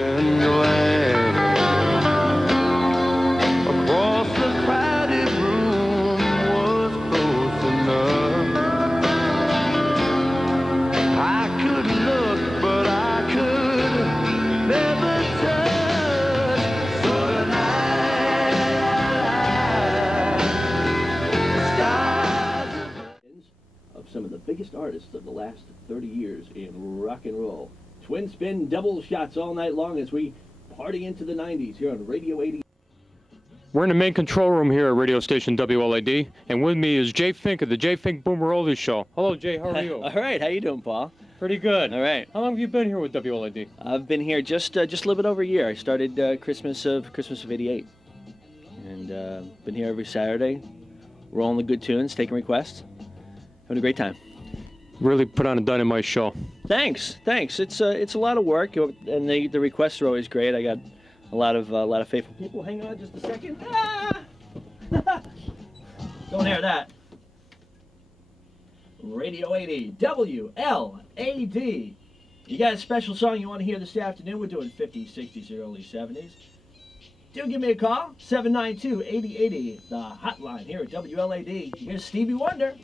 and glad. Across the crowded room was close enough. I could look, but I could never touch. So tonight, the stars of some of the biggest artists of the last 30 years in rock and roll. Twin spin double shots all night long as we party into the 90s here on Radio 80. We're in the main control room here at radio station WLAD, and with me is Jay Fink of the Jay Fink Boomer Oldie Show. Hello, Jay. How are you? All right. How you doing, Paul? Pretty good. All right. How long have you been here with WLAD? I've been here just a little bit over a year. I started Christmas of '88, and been here every Saturday, rolling the good tunes, taking requests, having a great time. Really put on a dynamite show. Thanks. It's a lot of work, and the requests are always great. I got a lot of faithful people. Hang on just a second. Ah! Don't hear that. Radio 80 WLAD. You got a special song you want to hear this afternoon? We're doing 50s, 60s, or early 70s. Do give me a call, 792-8080, the hotline here at WLAD. Here's Stevie Wonder.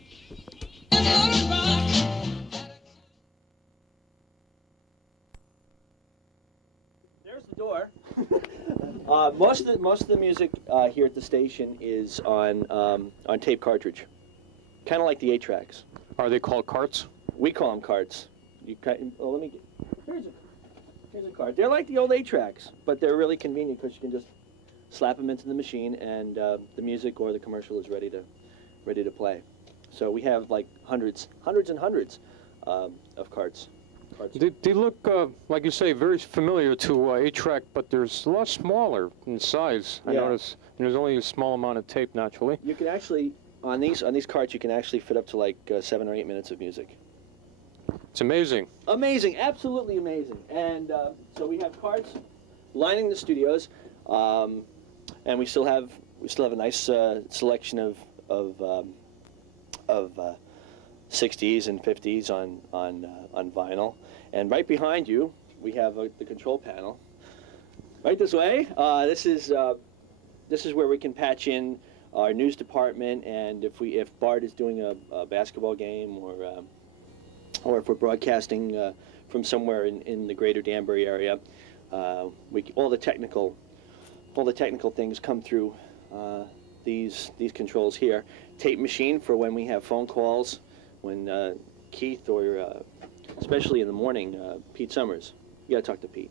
There's the door. Most of the music here at the station is on tape cartridge, kind of like the 8-tracks. Are they called carts? We call them carts. Let me get. Here's a cart. They're like the old 8-tracks, but they're really convenient because you can just slap them into the machine, and the music or the commercial is ready to play. So we have like hundreds and hundreds of carts. They look, like you say, very familiar to 8-track, but they're a lot smaller in size. I notice. And there's only a small amount of tape, naturally. You can actually, on these carts, you can actually fit up to like 7 or 8 minutes of music. It's amazing. Amazing, absolutely amazing. And so we have carts lining the studios, and we still have a nice selection of 60s and 50s on vinyl. And right behind you, we have the control panel. Right this way, this is where we can patch in our news department, and if Bart is doing a basketball game, or if we're broadcasting from somewhere in the greater Danbury area, all the technical things come through these controls here. Tape machine for when we have phone calls, when Keith, or especially in the morning, Pete Summers. You gotta talk to Pete.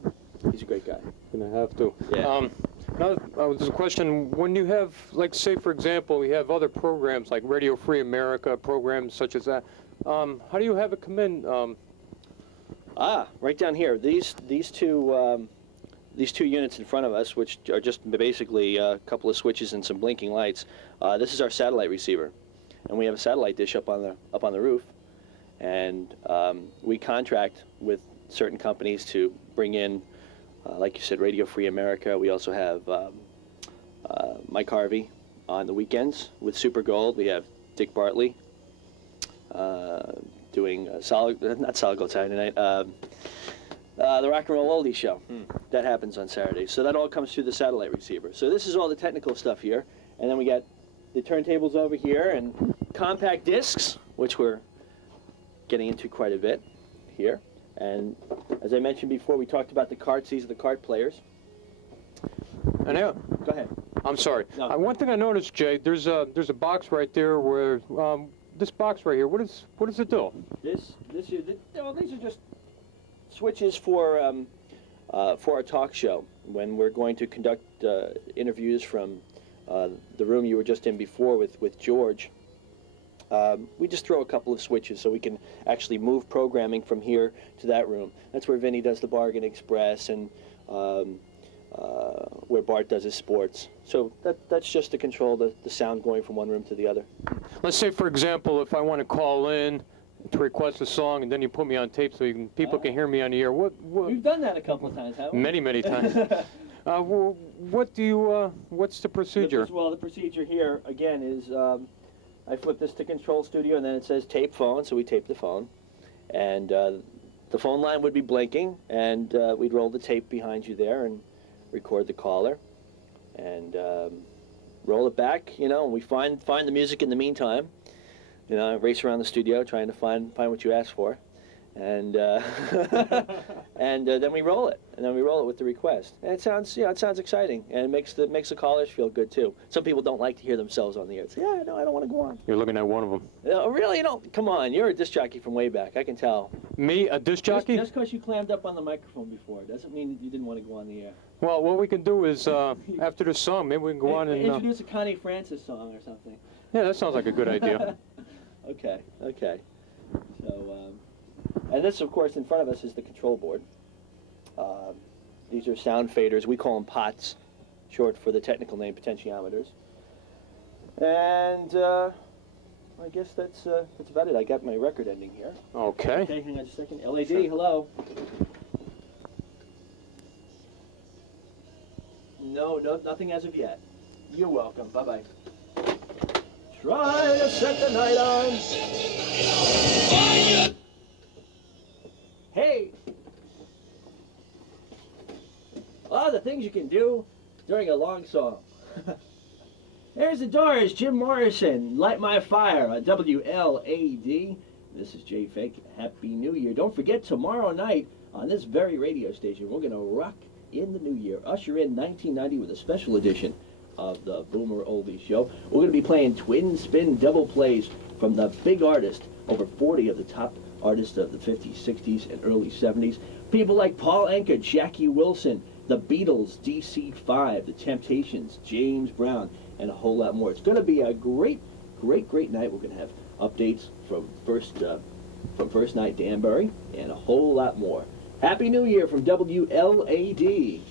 He's a great guy. Gonna have to. Yeah. Now, there's a question. When you have, like, say, for example, we have other programs like Radio Free America, programs such as that. How do you have it come in? Right down here. These two units in front of us, which are just basically a couple of switches and some blinking lights. This is our satellite receiver, and we have a satellite dish up on the roof, and we contract with certain companies to bring in, like you said, Radio Free America. We also have Mike Harvey on the weekends with Super Gold. We have Dick Bartley doing not Solid Gold Saturday night. The Rock and Roll Oldie Show. That happens on Saturdays. So that all comes through the satellite receiver. So this is all the technical stuff here. And then we got the turntables over here and compact discs, which we're getting into quite a bit here. And as I mentioned before, we talked about the carts. These are the cart players. And Go ahead. I'm sorry. No. One thing I noticed, Jay, there's a box right there where this box right here. What does it do? These are just switches for our talk show when we're going to conduct interviews from the room you were just in before with George. We just throw a couple of switches so we can actually move programming from here to that room. That's where Vinny does the Bargain Express, and where Bart does his sports. So that's just to control the sound going from one room to the other. Let's say, for example, if I want to call in to request a song, and then you put me on tape so people can hear me on the air. What? We've done that a couple of times, haven't we? Many times. What's the procedure? Well, the procedure here, again, is I flip this to Control Studio, and then it says tape phone, so we tape the phone. And the the phone line would be blinking, and we'd roll the tape behind you there and record the caller, and roll it back, you know, and we find the music in the meantime. You know, race around the studio trying to find what you asked for, and and then we roll it, with the request. And it sounds, it sounds exciting, and it makes the callers feel good too. Some people don't like to hear themselves on the air. Say, yeah, no, I don't want to go on. You're looking at one of them. Really? You don't? Come on, you're a disc jockey from way back. I can tell. Me, a disc jockey? Just because you clammed up on the microphone before doesn't mean that you didn't want to go on the air. Well, what we can do is after this song, maybe we can go on and introduce a Connie Francis song or something. Yeah, that sounds like a good idea. Okay. So, and this, of course, in front of us is the control board. These are sound faders. We call them POTS, short for the technical name potentiometers. And I guess that's about it. I got my record ending here. Okay. Okay, hang on just a second. LAD, Sure. hello. No, nothing as of yet. You're welcome. Bye-bye. Try to set the night on. Hey! The things you can do during a long song. There's the Doors, Jim Morrison, Light My Fire on WLAD. This is Jay Fink. Happy New Year. Don't forget, tomorrow night on this very radio station, we're going to rock in the new year. Usher in 1990 with a special edition of the Boomer Oldies Show. We're going to be playing twin spin double plays from the big artist, over 40 of the top artists of the 50s, 60s, and early 70s. People like Paul Anka, Jackie Wilson, the Beatles, DC-5, the Temptations, James Brown, and a whole lot more. It's going to be a great night. We're going to have updates from First Night Danbury and a whole lot more. Happy New Year from WLAD.